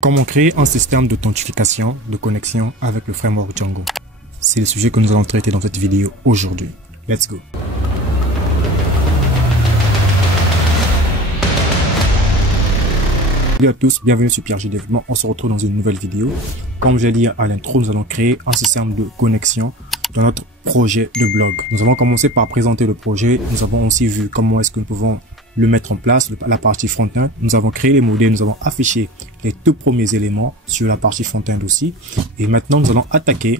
Comment créer un système d'authentification de connexion avec le framework Django? C'est le sujet que nous allons traiter dans cette vidéo aujourd'hui. Let's go! Salut à tous, bienvenue sur Pierre G Développement. On se retrouve dans une nouvelle vidéo. Comme j'ai dit à l'intro, nous allons créer un système de connexion dans notre projet de blog. Nous avons commencé par présenter le projet. Nous avons aussi vu comment est-ce que nous pouvons le mettre en place, la partie front-end. Nous avons créé les modèles, nous avons affiché les tout premiers éléments sur la partie front-end aussi. Et maintenant, nous allons attaquer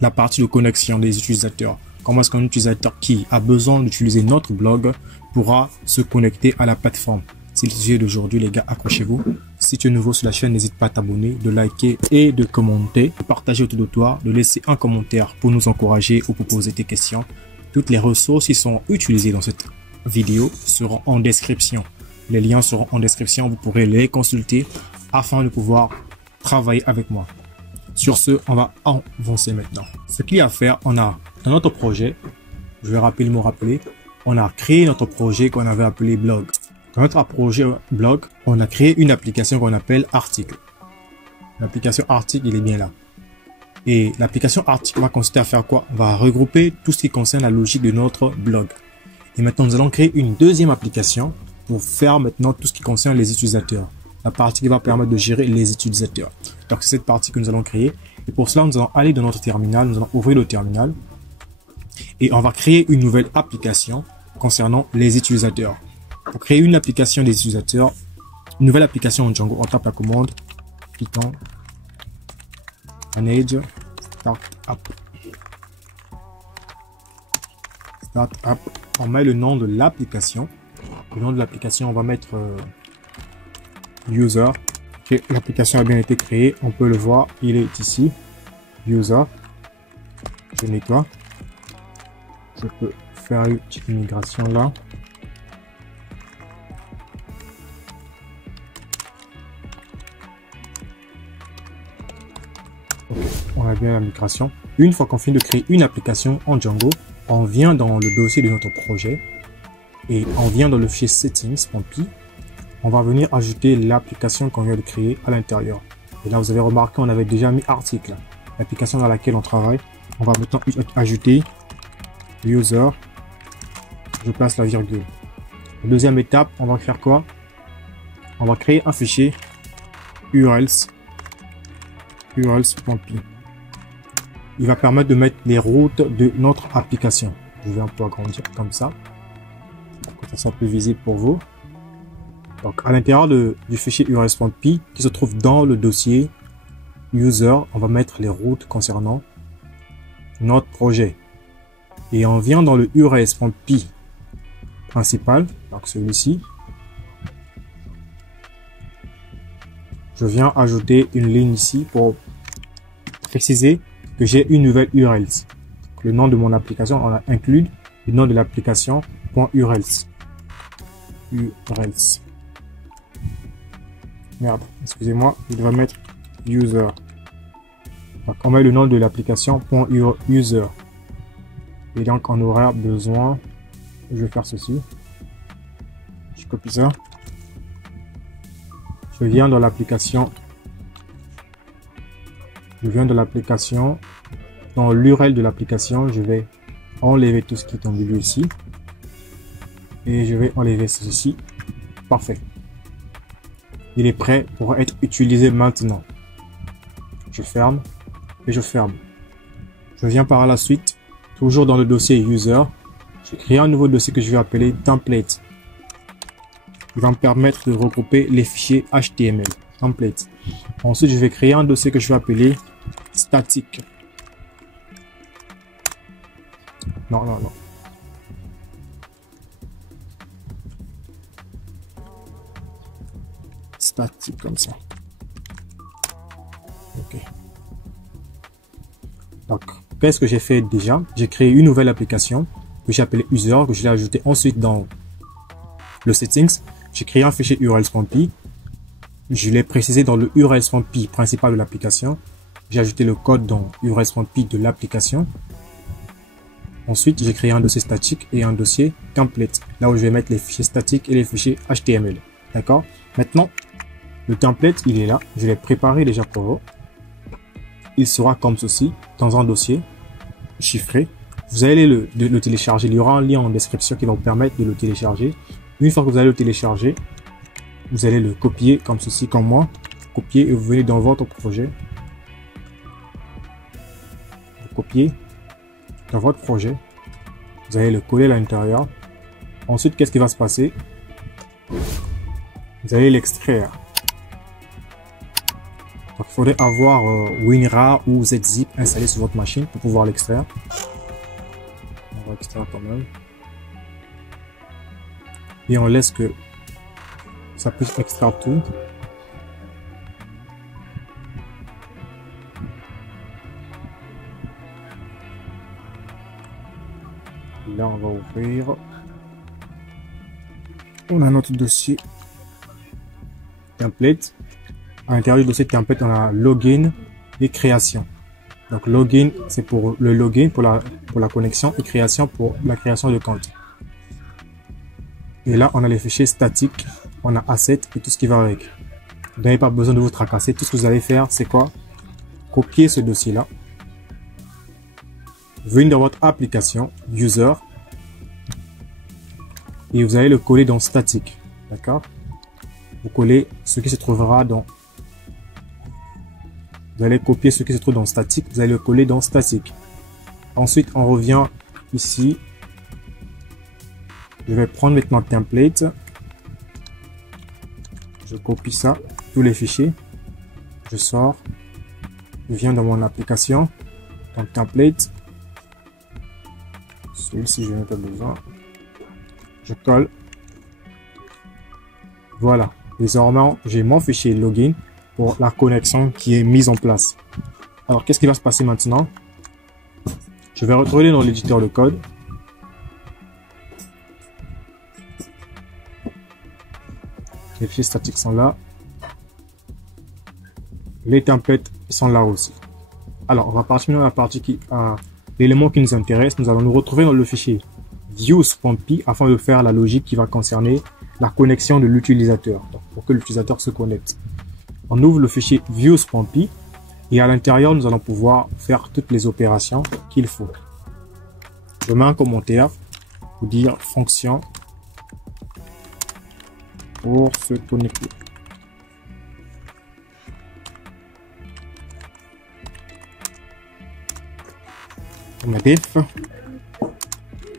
la partie de connexion des utilisateurs. Comment est-ce qu'un utilisateur qui a besoin d'utiliser notre blog pourra se connecter à la plateforme? C'est le sujet d'aujourd'hui, les gars, accrochez-vous. Si tu es nouveau sur la chaîne, n'hésite pas à t'abonner, de liker et de commenter, de partager autour de toi, de laisser un commentaire pour nous encourager ou pour poser tes questions. Toutes les ressources qui sont utilisées dans cette vidéo seront en description. Les liens seront en description, vous pourrez les consulter afin de pouvoir travailler avec moi. Sur ce, on va avancer maintenant. Ce qu'il y a à faire, on a dans notre projet, je vais rapidement rappeler, on a créé notre projet qu'on avait appelé blog. Dans notre projet blog, on a créé une application qu'on appelle article. L'application article, il est bien là. Et l'application article va consister à faire quoi? On va regrouper tout ce qui concerne la logique de notre blog. Et maintenant, nous allons créer une deuxième application pour faire maintenant tout ce qui concerne les utilisateurs. La partie qui va permettre de gérer les utilisateurs. Donc, c'est cette partie que nous allons créer. Et pour cela, nous allons aller dans notre terminal. Nous allons ouvrir le terminal. Et on va créer une nouvelle application concernant les utilisateurs. Pour créer une application des utilisateurs, une nouvelle application en Django, on tape la commande Python Manage Startup. Startup. On met le nom de l'application. Le nom de l'application, on va mettre User. Okay, l'application a bien été créée. On peut le voir. Il est ici. User. Je nettoie. Je peux faire une petite migration là. Okay, on a bien la migration. Une fois qu'on finit de créer une application en Django, on vient dans le dossier de notre projet et on vient dans le fichier settings.py. On va venir ajouter l'application qu'on vient de créer à l'intérieur. Et là, vous avez remarqué, on avait déjà mis article, l'application dans laquelle on travaille. On va maintenant ajouter user. Je place la virgule. La deuxième étape, on va faire quoi? On va créer un fichier urls.py. Il va permettre de mettre les routes de notre application. Je vais un peu agrandir comme ça, pour que ça soit plus visible pour vous. Donc, à l'intérieur du fichier urls.py qui se trouve dans le dossier user, on va mettre les routes concernant notre projet. Et on vient dans le urls.py principal, donc celui-ci. Je viens ajouter une ligne ici pour préciser que j'ai une nouvelle URL. Le nom de mon application, on a inclus le nom de l'application .urls. URLs. Merde, excusez-moi, je devrais mettre user. Donc, on met le nom de l'application .user. Et donc, on aura besoin, je vais faire ceci. Je copie ça. Je viens dans l'application. Dans l'URL de l'application, je vais enlever tout ce qui est en milieu ici. Et je vais enlever ceci. Parfait. Il est prêt pour être utilisé maintenant. Je ferme et je ferme. Je viens par la suite, toujours dans le dossier user. Je crée un nouveau dossier que je vais appeler template. Il va me permettre de regrouper les fichiers HTML. Template. Ensuite, je vais créer un dossier que je vais appeler statique. Non. Statique comme ça. Ok. Donc, qu'est-ce que j'ai fait déjà? J'ai créé une nouvelle application que j'ai appelée user, que je l'ai ajouté ensuite dans le settings. J'ai créé un fichier urls.py. Je l'ai précisé dans le urls.py principal de l'application. J'ai ajouté le code dans urls.py de l'application. Ensuite, j'ai créé un dossier statique et un dossier template. Là où je vais mettre les fichiers statiques et les fichiers HTML. D'accord? Maintenant, Le template, il est là. Je l'ai préparé déjà pour vous. Il sera comme ceci, dans un dossier chiffré. Vous allez le télécharger. Il y aura un lien en description qui va vous permettre de le télécharger. Une fois que vous allez le télécharger, vous allez le copier comme ceci, comme moi. Copier et vous venez dans votre projet. Vous copiez dans votre projet. Vous allez le coller à l'intérieur. Ensuite, qu'est-ce qui va se passer? Vous allez l'extraire. Donc, il faudrait avoir WinRAR ou ZZip installé sur votre machine pour pouvoir l'extraire. On va extraire quand même. Et on laisse que ça puisse extraire tout. Là, on va ouvrir. On a notre dossier template. À l'intérieur du dossier template, on a login et création. Donc login, c'est pour le login, pour la connexion, et création pour la création de compte. Et là, on a les fichiers statiques, on a asset et tout ce qui va avec. Vous n'avez pas besoin de vous tracasser. Tout ce que vous allez faire, c'est quoi? Copier ce dossier-là. Venir dans votre application, user, et vous allez le coller dans statique. D'accord? Vous collez ce qui se trouvera dans... Vous allez copier ce qui se trouve dans statique, vous allez le coller dans statique. Ensuite, on revient ici. Je vais prendre maintenant template. Je copie ça, tous les fichiers. Je sors. Je viens dans mon application. Donc template. Celui-ci, je n'ai pas besoin. Je colle. Voilà. Désormais, j'ai mon fichier login pour la connexion qui est mise en place. Alors, qu'est-ce qui va se passer maintenant? Je vais retourner dans l'éditeur de code. Les fichiers statiques sont là. Les templates sont là aussi. Alors, on va partir dans la partie qui a l'élément qui nous intéresse. Nous allons nous retrouver dans le fichier views.py afin de faire la logique qui va concerner la connexion de l'utilisateur. Pour que l'utilisateur se connecte. On ouvre le fichier views.py et à l'intérieur, nous allons pouvoir faire toutes les opérations qu'il faut. Je mets un commentaire pour dire fonction pour se connecter. On a def,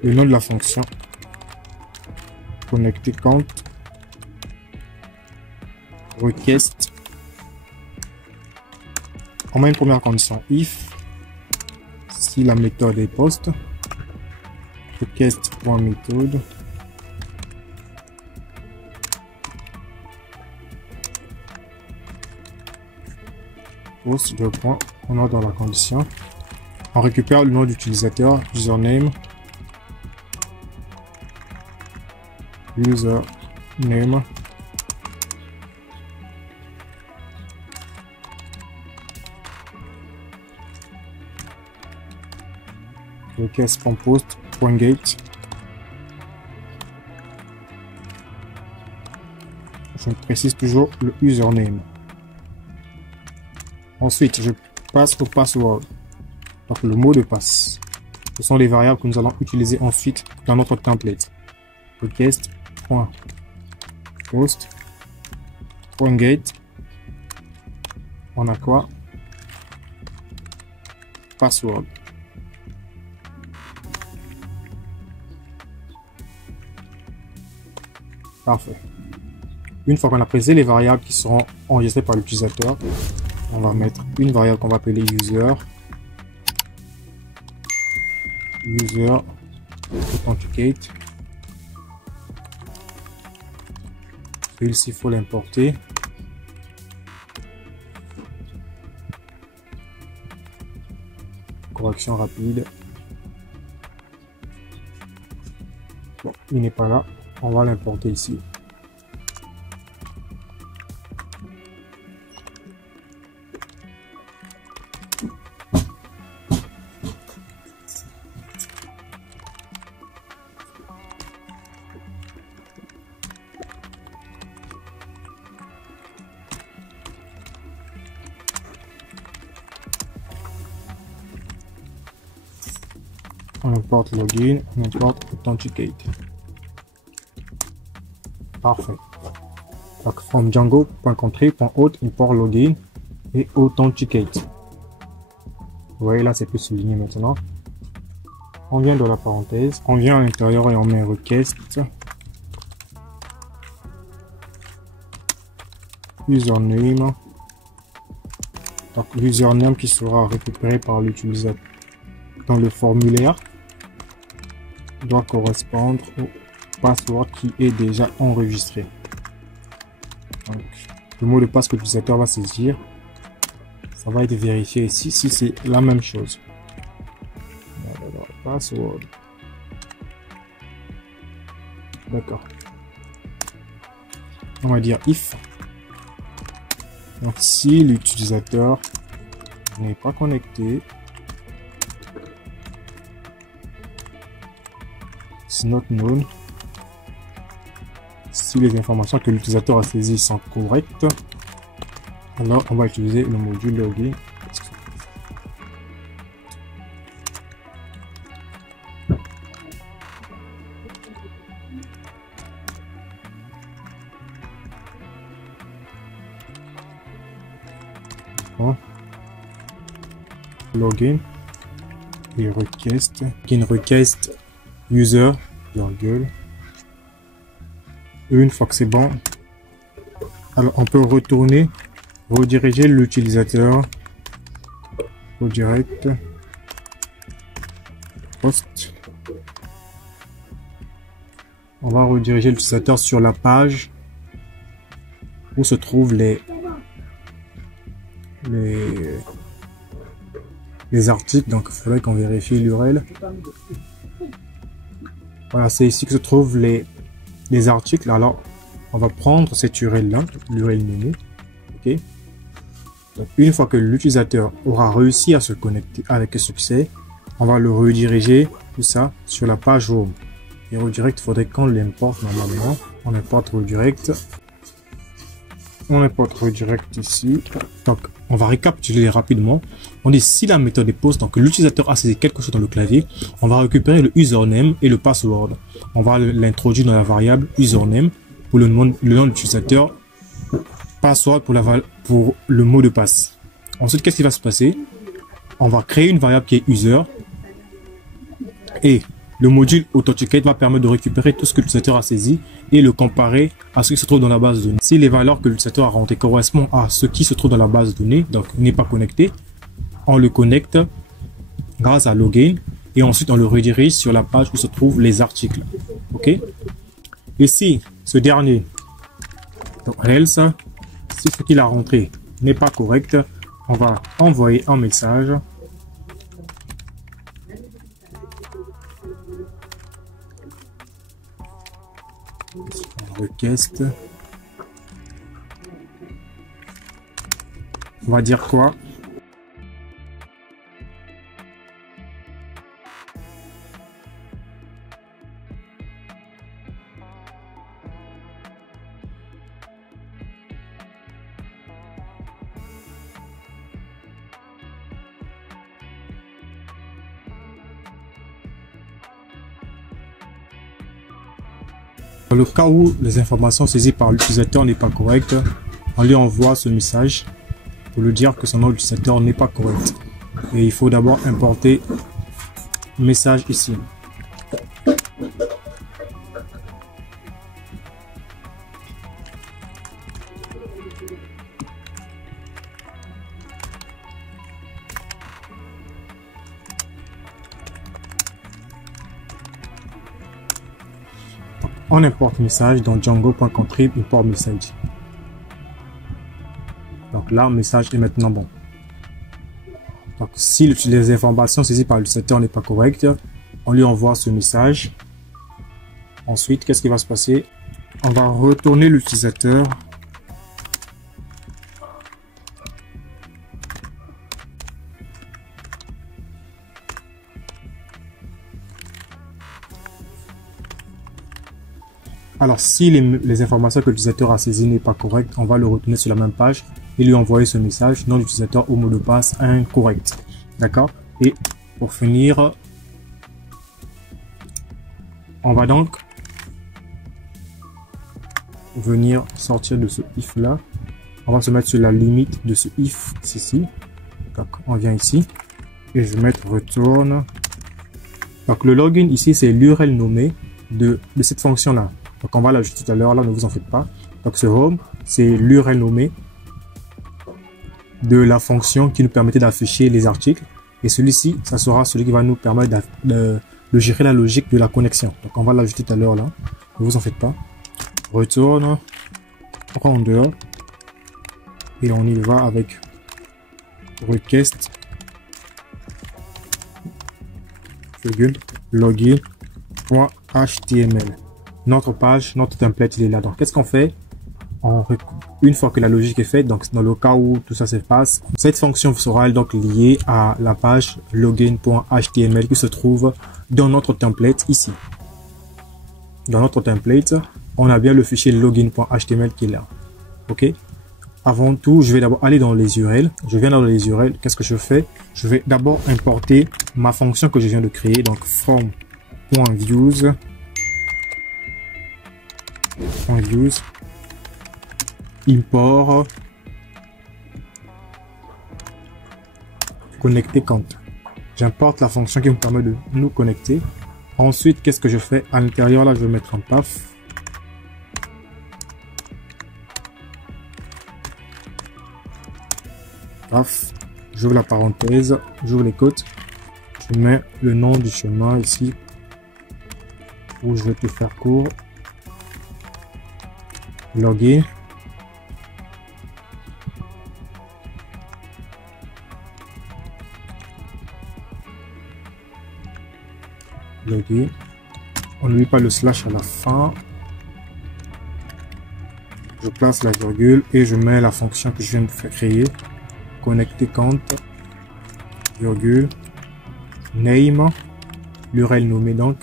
le nom de la fonction, connecter compte, request. On met une première condition if si la méthode est post, request.méthode, post deux points, on a dans la condition, on récupère le nom d'utilisateur, username, request.post.get. Je précise toujours le username. Ensuite, je passe au password. Donc le mot de passe. Ce sont les variables que nous allons utiliser ensuite dans notre template. Request.post.get. On a quoi? Password. Parfait. Une fois qu'on a précisé les variables qui seront enregistrées par l'utilisateur, on va mettre une variable qu'on va appeler user authenticate. Celui-ci, il faut l'importer. Correction rapide. Bon, il n'est pas là. On va l'importer ici. On importe login, on importe authenticate. Parfait. Donc, from django.contrib.auth import login et authenticate. Vous voyez là, c'est plus souligné maintenant. On vient de la parenthèse, on vient à l'intérieur et on met request username. Donc l'username qui sera récupéré par l'utilisateur dans le formulaire doit correspondre au password qui est déjà enregistré. Donc, le mot de passe que l'utilisateur va saisir, ça va être vérifié ici si c'est la même chose. Password. D'accord. On va dire if. Donc si l'utilisateur n'est pas connecté, c'est not known. Si les informations que l'utilisateur a saisies sont correctes, alors on va utiliser le module login. Login et request, request user virgule. Une fois que c'est bon, alors on peut retourner, rediriger l'utilisateur redirect post. On va rediriger l'utilisateur sur la page où se trouvent les articles. Donc il faudrait qu'on vérifie l'URL. Voilà, c'est ici que se trouvent les articles. Alors on va prendre cette URL là, l'URL menu. Ok. Donc, une fois que l'utilisateur aura réussi à se connecter avec succès, on va le rediriger tout ça sur la page home. Et redirect, il faudrait qu'on l'importe normalement. On importe redirect. On importe redirect ici. Donc, on va récapituler rapidement. On dit si la méthode est post, donc l'utilisateur a saisi quelque chose dans le clavier, on va récupérer le username et le password. On va l'introduire dans la variable username pour le nom de l'utilisateur, password pour le mot de passe. Ensuite, qu'est-ce qui va se passer? On va créer une variable qui est user et le module authenticate va permettre de récupérer tout ce que l'utilisateur a saisi et le comparer à ce qui se trouve dans la base de données. Si les valeurs que l'utilisateur a rentrées correspondent à ce qui se trouve dans la base de données, donc n'est pas connecté, on le connecte grâce à login et ensuite on le redirige sur la page où se trouvent les articles. Ok. Et si ce dernier, donc else, si ce qu'il a rentré n'est pas correct, on va envoyer un message. Request. On va dire quoi? Dans le cas où les informations saisies par l'utilisateur n'est pas correctes, on lui envoie ce message pour lui dire que son nom d'utilisateur n'est pas correct. Et il faut d'abord importer message ici. On importe message dans django.contrib import message. Donc là, message est maintenant bon. Donc si les informations saisies par l'utilisateur n'est pas correcte, on lui envoie ce message. Ensuite, qu'est-ce qui va se passer? On va retourner l'utilisateur. Alors, si les informations que l'utilisateur a saisies n'est pas correctes, on va le retourner sur la même page et lui envoyer ce message, nom d'utilisateur au mot de passe incorrect. D'accord? Et pour finir, On va donc venir sortir de ce if là. On va se mettre sur la limite de ce if ici. Donc on vient ici et je vais mettre return. Donc le login ici c'est l'URL nommé de cette fonction là. Donc on va l'ajouter tout à l'heure là, ne vous en faites pas. Donc ce home c'est l'URL nommé de la fonction qui nous permettait d'afficher les articles. Et celui-ci, ça sera celui qui va nous permettre de gérer la logique de la connexion. Donc on va l'ajouter tout à l'heure là. Ne vous en faites pas. Retourne, render. Et on y va avec request login.html. Notre page, notre template, il est là. Donc qu'est-ce qu'on fait? Une fois que la logique est faite, donc dans le cas où tout ça se passe, cette fonction sera donc liée à la page login.html qui se trouve dans notre template ici. Dans notre template, on a bien le fichier login.html qui est là. Ok. Avant tout, je vais d'abord aller dans les URL. Je viens dans les URL. Qu'est-ce que je fais? Je vais d'abord importer ma fonction que je viens de créer. Donc from.views import connecter compte. J'importe la fonction qui me permet de nous connecter. Ensuite, qu'est-ce que je fais à l'intérieur? Là, je vais mettre un path. Path. J'ouvre la parenthèse, j'ouvre les côtes. Je mets le nom du chemin ici où je vais te faire court. Login. Login. On n'oublie pas le slash à la fin. Je place la virgule et je mets la fonction que je viens de faire créer. Connecter compte. Virgule. Name. L'URL nommé donc.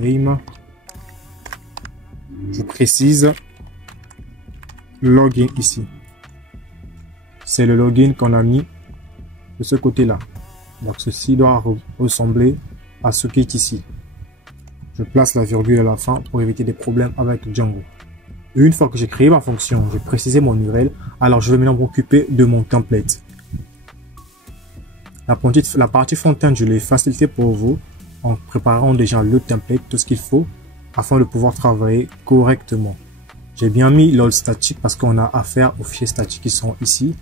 Name. Je précise login ici. C'est le login qu'on a mis de ce côté-là. Donc ceci doit ressembler à ce qui est ici. Je place la virgule à la fin pour éviter des problèmes avec Django. Une fois que j'ai créé ma fonction, j'ai précisé mon URL, alors je vais maintenant m'occuper de mon template. La partie front-end, je l'ai facilité pour vous en préparant déjà le template, tout ce qu'il faut, afin de pouvoir travailler correctement. J'ai bien mis load statique parce qu'on a affaire aux fichiers statiques qui sont ici.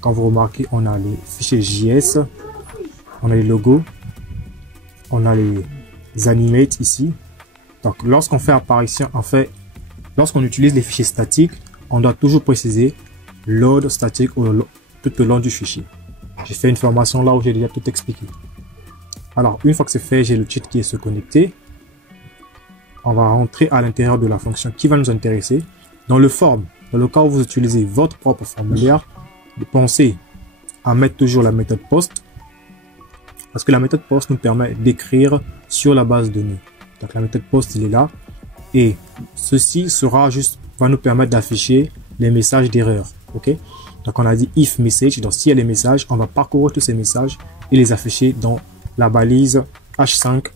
Quand vous remarquez, on a les fichiers JS, on a les logos, on a les animates ici. Donc lorsqu'on fait apparition, lorsqu'on utilise les fichiers statiques, on doit toujours préciser load statique tout le long du fichier. J'ai fait une formation là où j'ai déjà tout expliqué. Alors une fois que c'est fait, j'ai le cheat qui est se connecter. On va rentrer à l'intérieur de la fonction qui va nous intéresser. Dans le form, dans le cas où vous utilisez votre propre formulaire, pensez à mettre toujours la méthode post. Parce que la méthode post nous permet d'écrire sur la base de données. Donc la méthode post, il est là. Et ceci va nous permettre d'afficher les messages d'erreur. Ok? Donc on a dit if message. Donc s'il y a des messages, on va parcourir tous ces messages et les afficher dans la balise H5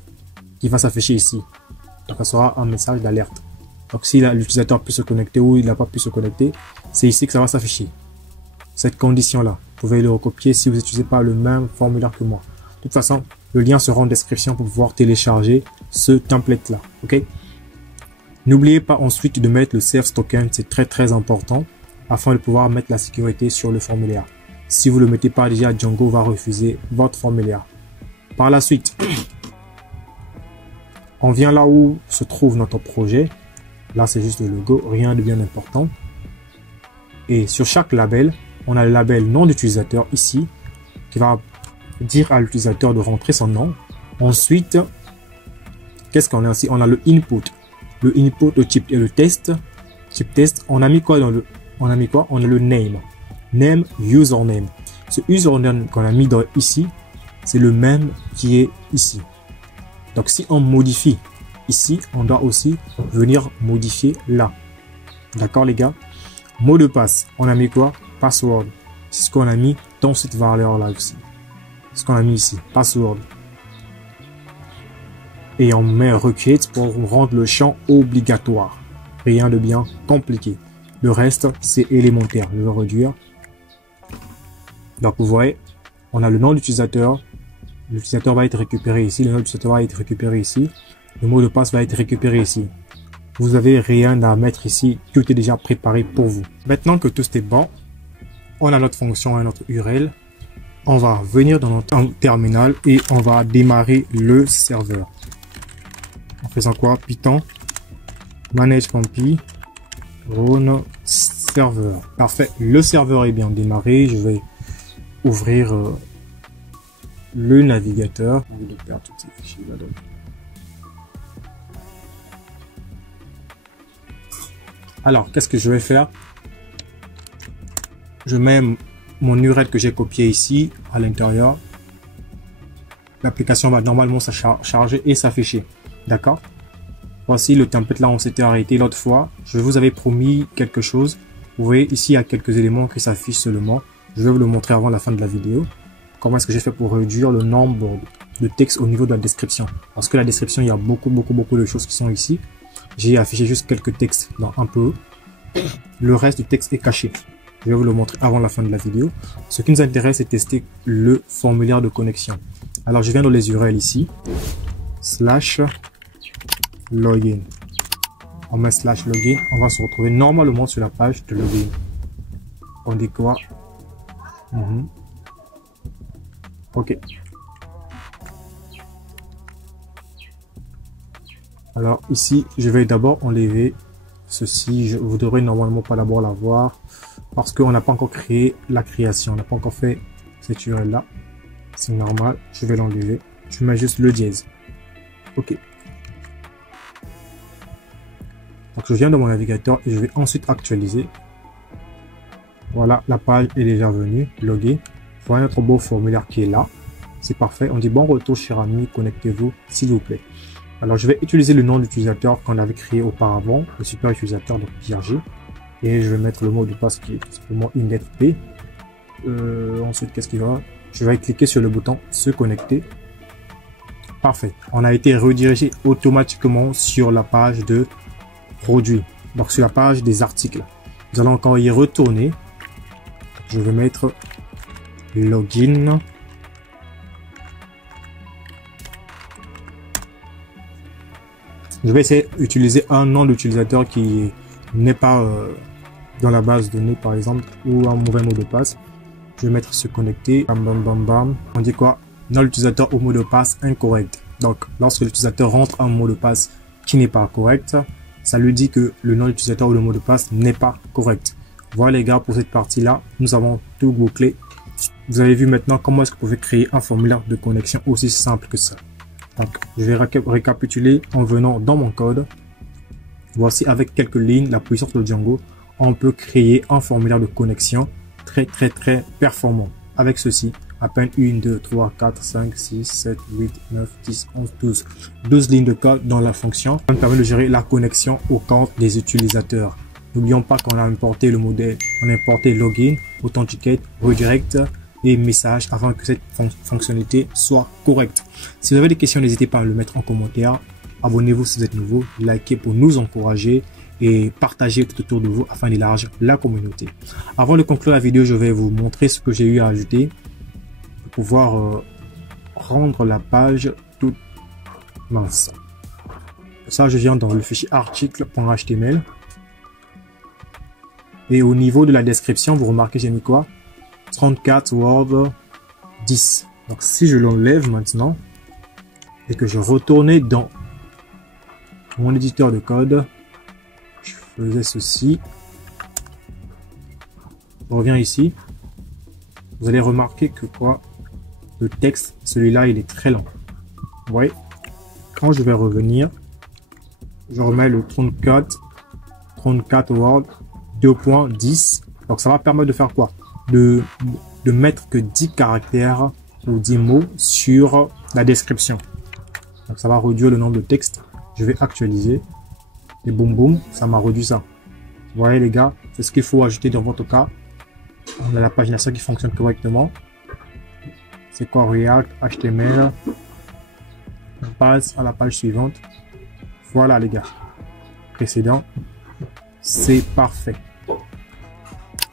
qui va s'afficher ici. Donc ça sera un message d'alerte. Donc si l'utilisateur peut se connecter ou il n'a pas pu se connecter, c'est ici que ça va s'afficher. Cette condition-là, vous pouvez le recopier si vous n'utilisez pas le même formulaire que moi. De toute façon, le lien sera en description pour pouvoir télécharger ce template-là. Ok? N'oubliez pas ensuite de mettre le saves token, c'est très important, afin de pouvoir mettre la sécurité sur le formulaire. Si vous ne le mettez pas déjà, Django va refuser votre formulaire. Par la suite, on vient là où se trouve notre projet. Là, c'est juste le logo, rien de bien important. Et sur chaque label, on a le label nom d'utilisateur ici, qui va dire à l'utilisateur de rentrer son nom. Ensuite, qu'est-ce qu'on a ici? On a le input. Le input, le type et le test. Type test, on a mis quoi dans le... On a mis quoi? On a le name. Name, username. Ce username qu'on a mis ici, c'est le même qui est ici. Donc si on modifie ici, on doit aussi venir modifier là. D'accord les gars? Mot de passe, on a mis quoi? Password. C'est ce qu'on a mis dans cette valeur là aussi. Ce qu'on a mis ici, password. et on met requête pour rendre le champ obligatoire. Rien de bien compliqué. Le reste, c'est élémentaire. Je vais réduire. Donc, vous voyez, on a le nom d'utilisateur. L'utilisateur va être récupéré ici. Le nom d'utilisateur va être récupéré ici. Le mot de passe va être récupéré ici. Vous n'avez rien à mettre ici. Tout est déjà préparé pour vous. Maintenant que tout est bon, on a notre fonction et notre URL. On va venir dans notre terminal et on va démarrer le serveur. En faisant quoi? Python manage.py run serveur. Parfait. Le serveur est bien démarré. Je vais ouvrir le navigateur. Alors, qu'est-ce que je vais faire? Je mets mon URL que j'ai copié ici à l'intérieur. L'application va normalement se charger et s'afficher. D'accord? Voici le template. Là, on s'était arrêté l'autre fois. Je vous avais promis quelque chose. Vous voyez ici, il y a quelques éléments qui s'affichent seulement. Je vais vous le montrer avant la fin de la vidéo. Comment est-ce que j'ai fait pour réduire le nombre de textes au niveau de la description? Parce que la description, il y a beaucoup de choses qui sont ici. J'ai affiché juste quelques textes dans un peu. Le reste du texte est caché. Je vais vous le montrer avant la fin de la vidéo. Ce qui nous intéresse, c'est tester le formulaire de connexion. Alors, je viens dans les URL ici. /login. On met /login. On va se retrouver normalement sur la page de login. On dit quoi? Ok. Alors ici, je vais d'abord enlever ceci. Vous devrez normalement pas d'abord l'avoir parce qu'on n'a pas encore créé la création. On n'a pas encore fait cette URL là. C'est normal. Je vais l'enlever. Je mets juste le dièse. Ok. Donc je viens de mon navigateur et je vais ensuite actualiser. Voilà, la page est déjà venue. Loguer. Voilà notre beau formulaire qui est là. C'est parfait. On dit bon retour cher ami, connectez-vous s'il vous plaît. Alors je vais utiliser le nom d'utilisateur qu'on avait créé auparavant, le super utilisateur, donc PRG. Et je vais mettre le mot de passe qui est tout simplement inetp. Ensuite, qu'est-ce qu'il va? Je vais cliquer sur le bouton se connecter. Parfait. On a été redirigé automatiquement sur la page de produits. Donc sur la page des articles. Nous allons encore y retourner. Je vais mettre login. Je vais essayer d'utiliser un nom d'utilisateur qui n'est pas dans la base de données par exemple, ou un mauvais mot de passe. Je vais mettre se connecter. Bam, bam, bam, bam. On dit quoi? Nom d'utilisateur au mot de passe incorrect. Donc lorsque l'utilisateur rentre un mot de passe qui n'est pas correct, ça lui dit que le nom d'utilisateur ou le mot de passe n'est pas correct. Voilà les gars, pour cette partie là, nous avons tout bouclé. Vous avez vu maintenant comment est-ce que vous pouvez créer un formulaire de connexion aussi simple que ça. Donc, je vais récapituler en venant dans mon code. Voici avec quelques lignes, la puissance de Django, on peut créer un formulaire de connexion très performant. Avec ceci, à peine 1, 2, 3, 4, 5, 6, 7, 8, 9, 10, 11, 12. 12 lignes de code dans la fonction. Ça permet de gérer la connexion au compte des utilisateurs. N'oublions pas qu'on a importé le modèle, on a importé login, authenticate, redirect et message afin que cette fonctionnalité soit correcte. Si vous avez des questions, n'hésitez pas à le mettre en commentaire. Abonnez-vous si vous êtes nouveau, likez pour nous encourager et partagez tout autour de vous afin d'élargir la communauté. Avant de conclure la vidéo, je vais vous montrer ce que j'ai eu à ajouter pour pouvoir rendre la page toute mince. Pour ça, je viens dans le fichier article.html et au niveau de la description, vous remarquez, j'ai mis quoi? 34 Word 10. Donc si je l'enlève maintenant et que je retournais dans mon éditeur de code, je faisais ceci. Je reviens ici. Vous allez remarquer que quoi? Le texte, celui-là, il est très lent. Vous voyez? Quand je vais revenir, je remets le 34 Word 2.10. Donc ça va permettre de faire quoi? De mettre que 10 caractères ou 10 mots sur la description. Donc ça va réduire le nombre de textes. Je vais actualiser et boum boum, ça m'a réduit ça. Vous voyez les gars, c'est ce qu'il faut ajouter dans votre cas. On a la pagination qui fonctionne correctement. C'est quoi React, HTML. passe à la page suivante. Voilà les gars. Précédent. C'est parfait.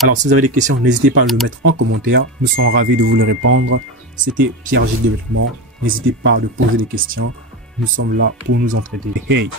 Alors, si vous avez des questions, n'hésitez pas à le mettre en commentaire. Nous serons ravis de vous les répondre. C'était Pierre J Développement. N'hésitez pas à poser des questions. Nous sommes là pour nous entraider. Hey!